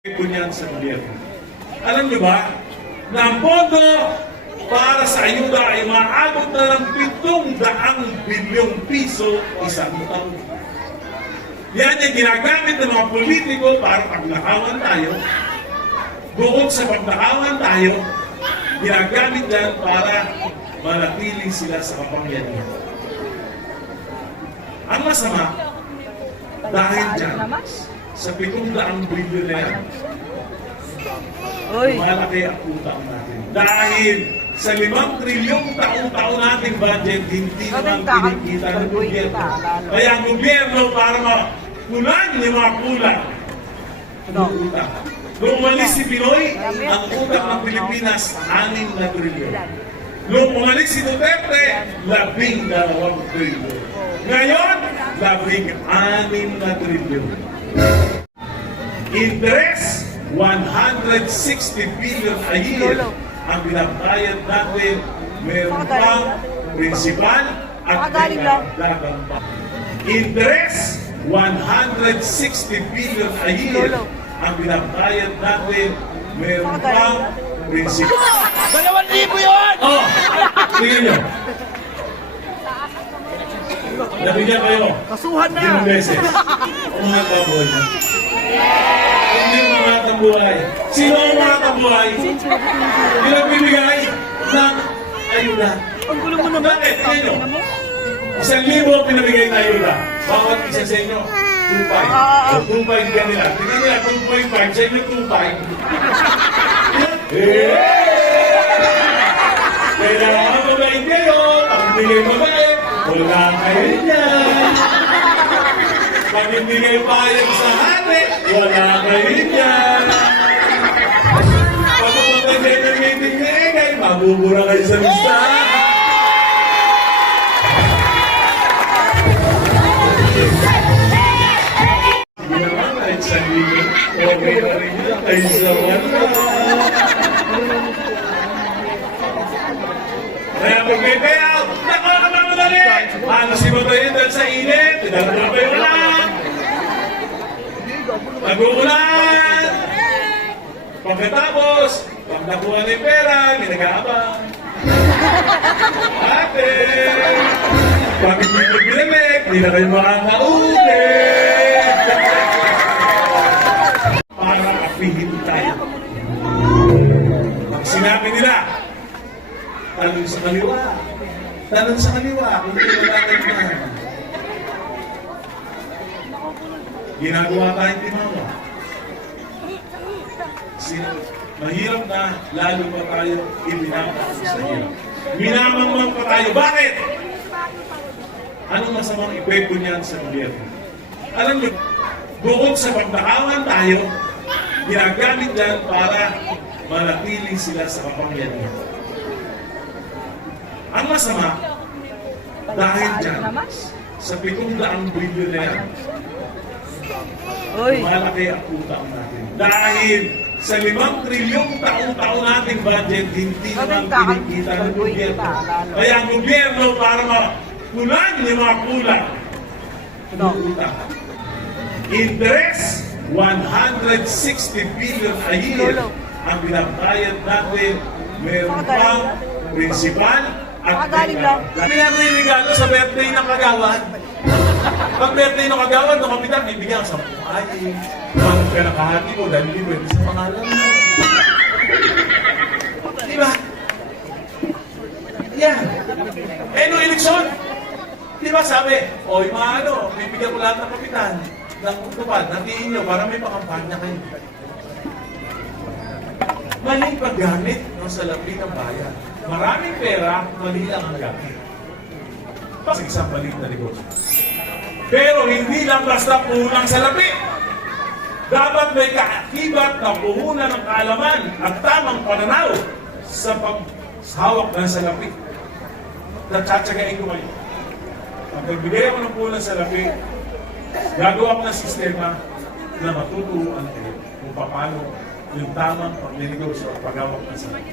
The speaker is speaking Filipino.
Punyan sa gobyerno. Alam niyo ba, na ang pondo para sa ayuda ay maabot na ng 700 bilyong piso isang taon. Yan yung ginagamit ng mga politiko para pagnakawan tayo. Bukod sa pagnakawan tayo, ginagamit yan para manatili sila sa kapangyarihan. Ang masama, dahil dyan, sa 700 bilyon na yan, malaki ang utang natin. Dahil sa 5 trilyong taong-taon nating budget, hindi naman kinikita ng gobyerno. Kaya ang gobyerno, para mapunan yung mga kulang, utang. Nung umalis si Pinoy, ang utang ng Pilipinas, 6 na trilyon. Nung umalis si Duterte, 12 trilyon. Ngayon, 16 na trilyon. Interest, 160 billion a year ang binabayad natin. Meron pang principal at pinagdagang pa. Interest, 160 billion a year ang binabayad natin. Meron pang principal. 2,000 yun! Oh! Tingnan nyo. Nabigyan kayo. Kasuhan na! Ilang beses. Umangat pa buhay na. Hindi umangat ang buhay. Sino ang umangat ang buhay? Pinagbibigay ng ayuda. Ang gulo mo naman. Bakit? Tingnan nyo. 1,000 pinabigay na ayuda. Bawat isa sa inyo, 2.5. 2.5 ka nila. Tingnan nila, 2.5. Sa inyo, 2.5. Kailangan mabait kayo. Pag hindi kayo mabait, wala kayo dyan. Pag hindi kayo payag sa hari, wala kayo dyan. Pag pupunta kayo ng meeting na egay, mabubura kayo sa listahan. Hindi naman kahit sa limin, okay na rin yun. Kahit sa wala. Kaya pag may payout, nakuha ka na madali! Paano si Matoyin dahil sa init? Tinatapay pa yung ulan! Nag-uulan! Pagkatapos, pag nakuha na yung pera, may nag-aabang. Ate! Pag hindi ko binamik, hindi na kayo makakauli! Para apihin tayo. Ang sinabi nila, tanong sa kaliwa. Tanong sa kaliwa. Kung tinatawag na. Ginagawa tayong timawa. Mahirap na, lalo pa tayo ibinapakos sa hirap. Minamangmang pa tayo. Bakit? Anong masamang epekto niyan sa gobyerno? Alam niyo, bukod sa pagtakawan tayo, ginagamit yan para manatili sila sa kapangyarihan. Ang masama, dahil dyan, sa 700 bilyon na yan, malaki ang utang natin. Dahil sa 5 trilyong taong-taon nating budget, hindi naman kinikita ng gobyerno. Kaya ang gobyerno, para mapunan yung mga kulang, utang. Interest, 160 billion a year ang binabayad natin. Meron pang principal at pinag-regalo sa birthday ng kagawad. Pag birthday ng kagawad, ng kapitan, bibigyan sa ay, paano ka nakahati mo dahil hindi pwede sa pangalan mo. Diba? Yan. Eh, no eleksyon? Diba sabi, o yung mga ano, bibigyan ko lahat ng kapitan ng tupad, natiin nyo para may pakampanya kayo. Maling paggamit ng salapi ng bayan. Maraming pera, mali lang ang gamit. Kasi isang maliit na negosyo. Pero hindi lang basta puhunan salapi. Dapat may kaakibat na puhunan ng kaalaman at tamang pananaw sa paghawak ng salapi. Natsatsagain ko kayo. Pag nagbigay ako ng puhunan salapi, gagawa ko ng sistema na matuturuan kayo kung paano yung tamang pagnegosyo at paghawak ng salapi.